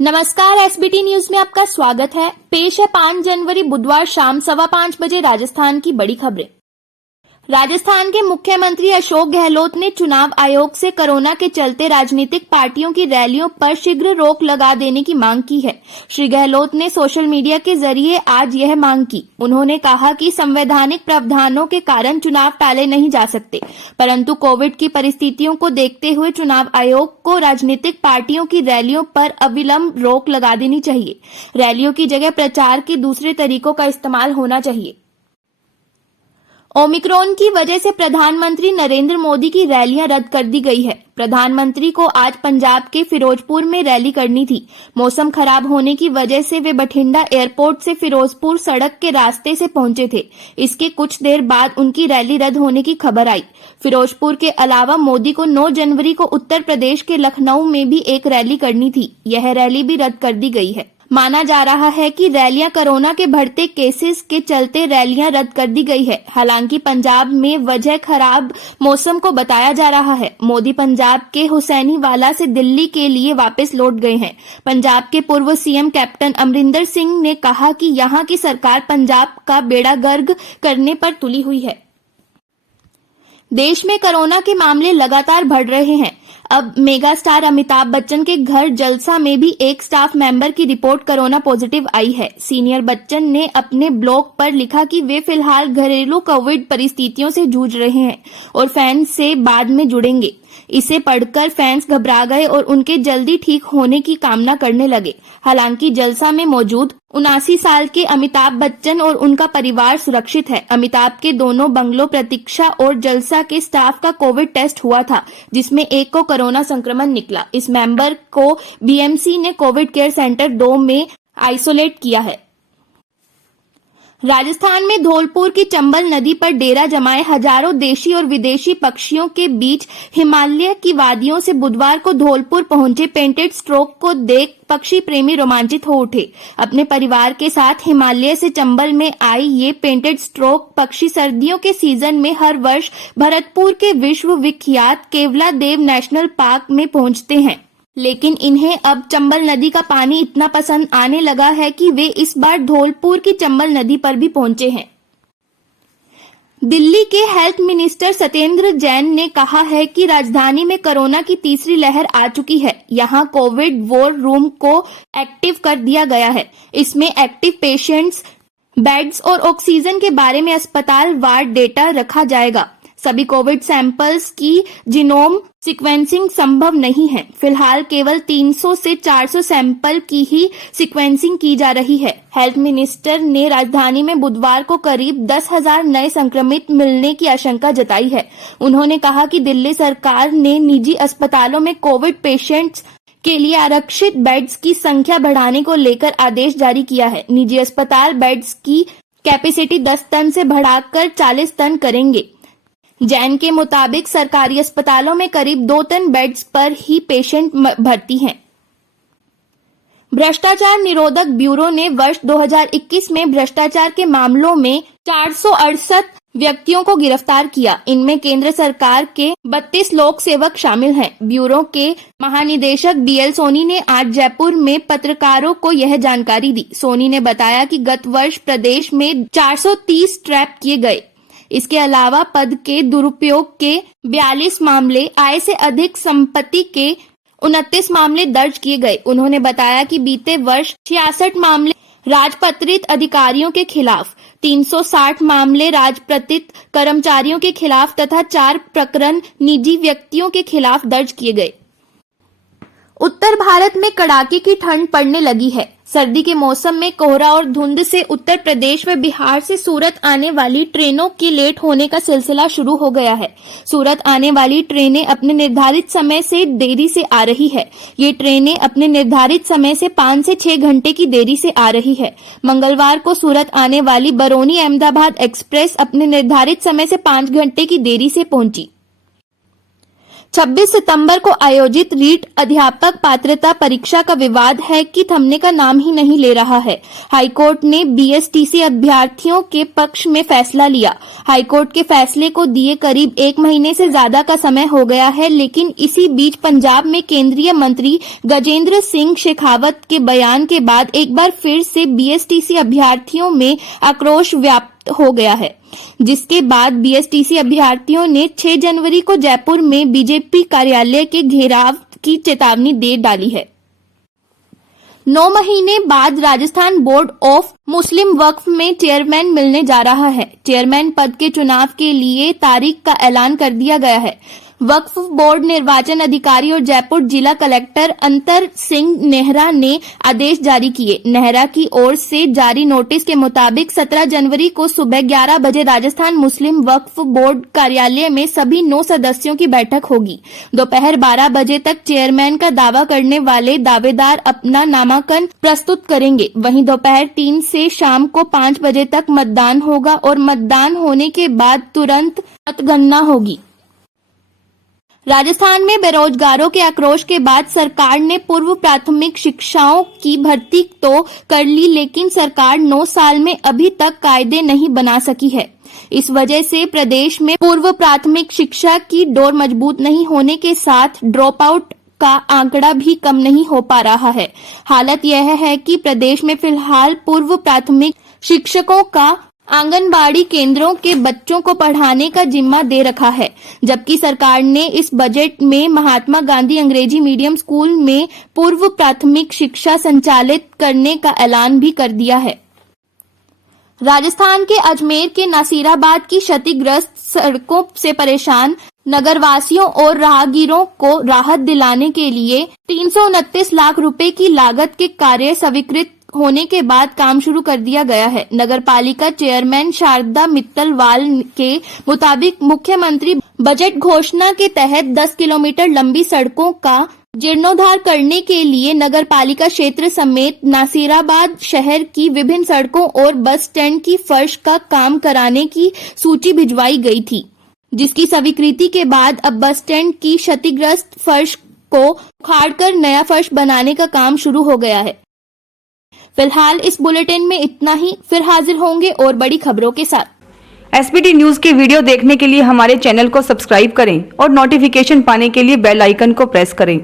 नमस्कार, SBT news में आपका स्वागत है। पेश है 5 जनवरी बुधवार शाम 5:15 बजे राजस्थान की बड़ी खबरें। राजस्थान के मुख्यमंत्री अशोक गहलोत ने चुनाव आयोग से कोरोना के चलते राजनीतिक पार्टियों की रैलियों पर शीघ्र रोक लगा देने की मांग की है। श्री गहलोत ने सोशल मीडिया के जरिए आज यह मांग की। उन्होंने कहा कि संवैधानिक प्रावधानों के कारण चुनाव टाले नहीं जा सकते, परंतु कोविड की परिस्थितियों को देखते हुए चुनाव आयोग को राजनीतिक पार्टियों की रैलियों पर अविलंब रोक लगा देनी चाहिए। रैलियों की जगह प्रचार के दूसरे तरीकों का इस्तेमाल होना चाहिए। ओमिक्रॉन की वजह से प्रधानमंत्री नरेंद्र मोदी की रैलियां रद्द कर दी गई है। प्रधानमंत्री को आज पंजाब के फिरोजपुर में रैली करनी थी। मौसम खराब होने की वजह से वे बठिंडा एयरपोर्ट से फिरोजपुर सड़क के रास्ते से पहुंचे थे। इसके कुछ देर बाद उनकी रैली रद्द होने की खबर आई। फिरोजपुर के अलावा मोदी को 9 जनवरी को उत्तर प्रदेश के लखनऊ में भी एक रैली करनी थी। यह रैली भी रद्द कर दी गई है। माना जा रहा है कि रैलियां कोरोना के बढ़ते केसेस के चलते रैलियां रद्द कर दी गई है। हालांकि पंजाब में वजह खराब मौसम को बताया जा रहा है। मोदी पंजाब के हुसैनीवाला से दिल्ली के लिए वापस लौट गए हैं। पंजाब के पूर्व सीएम कैप्टन अमरिंदर सिंह ने कहा कि यहां की सरकार पंजाब का बेड़ा गर्क करने पर तुली हुई है। देश में कोरोना के मामले लगातार बढ़ रहे हैं। अब मेगा स्टार अमिताभ बच्चन के घर जलसा में भी एक स्टाफ मेंबर की रिपोर्ट कोरोना पॉजिटिव आई है। सीनियर बच्चन ने अपने ब्लॉग पर लिखा कि वे फिलहाल घरेलू कोविड परिस्थितियों से जूझ रहे हैं और फैंस से बाद में जुड़ेंगे। इसे पढ़कर फैंस घबरा गए और उनके जल्दी ठीक होने की कामना करने लगे। हालांकि जलसा में मौजूद 79 साल के अमिताभ बच्चन और उनका परिवार सुरक्षित है। अमिताभ के दोनों बंगलों प्रतीक्षा और जलसा के स्टाफ का कोविड टेस्ट हुआ था, जिसमें एक को कोरोना संक्रमण निकला। इस मेंबर को बीएमसी ने कोविड केयर सेंटर 2 में आइसोलेट किया है। राजस्थान में धौलपुर की चंबल नदी पर डेरा जमाए हजारों देशी और विदेशी पक्षियों के बीच हिमालय की वादियों से बुधवार को धौलपुर पहुंचे पेंटेड स्ट्रोक को देख पक्षी प्रेमी रोमांचित हो उठे। अपने परिवार के साथ हिमालय से चंबल में आई ये पेंटेड स्ट्रोक पक्षी सर्दियों के सीजन में हर वर्ष भरतपुर के विश्व विख्यात केवलादेव नेशनल पार्क में पहुंचते हैं, लेकिन इन्हें अब चंबल नदी का पानी इतना पसंद आने लगा है कि वे इस बार धौलपुर की चंबल नदी पर भी पहुंचे हैं। दिल्ली के हेल्थ मिनिस्टर सत्येंद्र जैन ने कहा है कि राजधानी में कोरोना की तीसरी लहर आ चुकी है। यहां कोविड वॉर रूम को एक्टिव कर दिया गया है। इसमें एक्टिव पेशेंट्स, बेड्स और ऑक्सीजन के बारे में अस्पताल वार डेटा रखा जाएगा। सभी कोविड सैंपल्स की जीनोम सीक्वेंसिंग संभव नहीं है। फिलहाल केवल 300 से 400 सैंपल की ही सीक्वेंसिंग की जा रही है। हेल्थ मिनिस्टर ने राजधानी में बुधवार को करीब 10,000 नए संक्रमित मिलने की आशंका जताई है। उन्होंने कहा कि दिल्ली सरकार ने निजी अस्पतालों में कोविड पेशेंट्स के लिए आरक्षित बेड्स की संख्या बढ़ाने को लेकर आदेश जारी किया है। निजी अस्पताल बेड्स की कैपेसिटी 10 टन से बढ़ाकर 40 टन करेंगे। जैन के मुताबिक सरकारी अस्पतालों में करीब 2 टन बेड्स पर ही पेशेंट भर्ती हैं। भ्रष्टाचार निरोधक ब्यूरो ने वर्ष 2021 में भ्रष्टाचार के मामलों में 468 व्यक्तियों को गिरफ्तार किया। इनमें केंद्र सरकार के 32 लोक सेवक शामिल हैं। ब्यूरो के महानिदेशक बीएल सोनी ने आज जयपुर में पत्रकारों को यह जानकारी दी। सोनी ने बताया कि गत वर्ष प्रदेश में 430 ट्रैप किए गए। इसके अलावा पद के दुरुपयोग के 42 मामले, आय से अधिक संपत्ति के 29 मामले दर्ज किए गए। उन्होंने बताया कि बीते वर्ष 66 मामले राजपत्रित अधिकारियों के खिलाफ, 360 मामले राजपत्रित कर्मचारियों के खिलाफ तथा 4 प्रकरण निजी व्यक्तियों के खिलाफ दर्ज किए गए। उत्तर भारत में कड़ाके की ठंड पड़ने लगी है। सर्दी के मौसम में कोहरा और धुंध से उत्तर प्रदेश व बिहार से सूरत आने वाली ट्रेनों की लेट होने का सिलसिला शुरू हो गया है। सूरत आने वाली ट्रेनें अपने निर्धारित समय से देरी से आ रही है। ये ट्रेनें अपने निर्धारित समय से 5 से 6 घंटे की देरी से आ रही है। मंगलवार को सूरत आने वाली बरौनी अहमदाबाद एक्सप्रेस अपने निर्धारित समय से 5 घंटे की देरी से पहुंची। 26 सितंबर को आयोजित रीट अध्यापक पात्रता परीक्षा का विवाद है कि थमने का नाम ही नहीं ले रहा है। हाईकोर्ट ने बीएसटीसी अभ्यर्थियों के पक्ष में फैसला लिया। हाईकोर्ट के फैसले को दिए करीब 1 महीने से ज्यादा का समय हो गया है, लेकिन इसी बीच पंजाब में केंद्रीय मंत्री गजेंद्र सिंह शेखावत के बयान के बाद एक बार फिर से बीएसटीसी अभ्यर्थियों में आक्रोश व्याप्त हो गया है, जिसके बाद बीएसटीसी अभ्यर्थियों ने 6 जनवरी को जयपुर में बीजेपी कार्यालय के घेराव की चेतावनी दे डाली है। 9 महीने बाद राजस्थान बोर्ड ऑफ मुस्लिम वक्फ में चेयरमैन मिलने जा रहा है। चेयरमैन पद के चुनाव के लिए तारीख का ऐलान कर दिया गया है। वक्फ बोर्ड निर्वाचन अधिकारी और जयपुर जिला कलेक्टर अंतर सिंह नेहरा ने आदेश जारी किए। नेहरा की ओर से जारी नोटिस के मुताबिक 17 जनवरी को सुबह 11 बजे राजस्थान मुस्लिम वक्फ बोर्ड कार्यालय में सभी 9 सदस्यों की बैठक होगी। दोपहर 12 बजे तक चेयरमैन का दावा करने वाले दावेदार अपना नामांकन प्रस्तुत करेंगे। वहीं दोपहर 3 से शाम को 5 बजे तक मतदान होगा और मतदान होने के बाद तुरंत मतगणना होगी। राजस्थान में बेरोजगारों के आक्रोश के बाद सरकार ने पूर्व प्राथमिक शिक्षाओं की भर्ती तो कर ली, लेकिन सरकार 9 साल में अभी तक कायदे नहीं बना सकी है। इस वजह से प्रदेश में पूर्व प्राथमिक शिक्षा की डोर मजबूत नहीं होने के साथ ड्रॉप आउट का आंकड़ा भी कम नहीं हो पा रहा है। हालत यह है कि प्रदेश में फिलहाल पूर्व प्राथमिक शिक्षकों का आंगनबाड़ी केंद्रों के बच्चों को पढ़ाने का जिम्मा दे रखा है, जबकि सरकार ने इस बजट में महात्मा गांधी अंग्रेजी मीडियम स्कूल में पूर्व प्राथमिक शिक्षा संचालित करने का ऐलान भी कर दिया है। राजस्थान के अजमेर के नासिराबाद की क्षतिग्रस्त सड़कों से परेशान नगरवासियों और राहगीरों को राहत दिलाने के लिए 329 लाख रुपए की लागत के कार्य स्वीकृत होने के बाद काम शुरू कर दिया गया है। नगरपालिका चेयरमैन शारदा मित्तलवाल के मुताबिक मुख्यमंत्री बजट घोषणा के तहत 10 किलोमीटर लंबी सड़कों का जीर्णोद्धार करने के लिए नगरपालिका क्षेत्र समेत नासिराबाद शहर की विभिन्न सड़कों और बस स्टैंड की फर्श का काम कराने की सूची भिजवाई गई थी, जिसकी स्वीकृति के बाद अब बस स्टैंड की क्षतिग्रस्त फर्श को उखाड़कर नया फर्श बनाने का काम शुरू हो गया है। फिलहाल इस बुलेटिन में इतना ही, फिर हाजिर होंगे और बड़ी खबरों के साथ। एसबीटी न्यूज के वीडियो देखने के लिए हमारे चैनल को सब्सक्राइब करें और नोटिफिकेशन पाने के लिए बेल आइकन को प्रेस करें।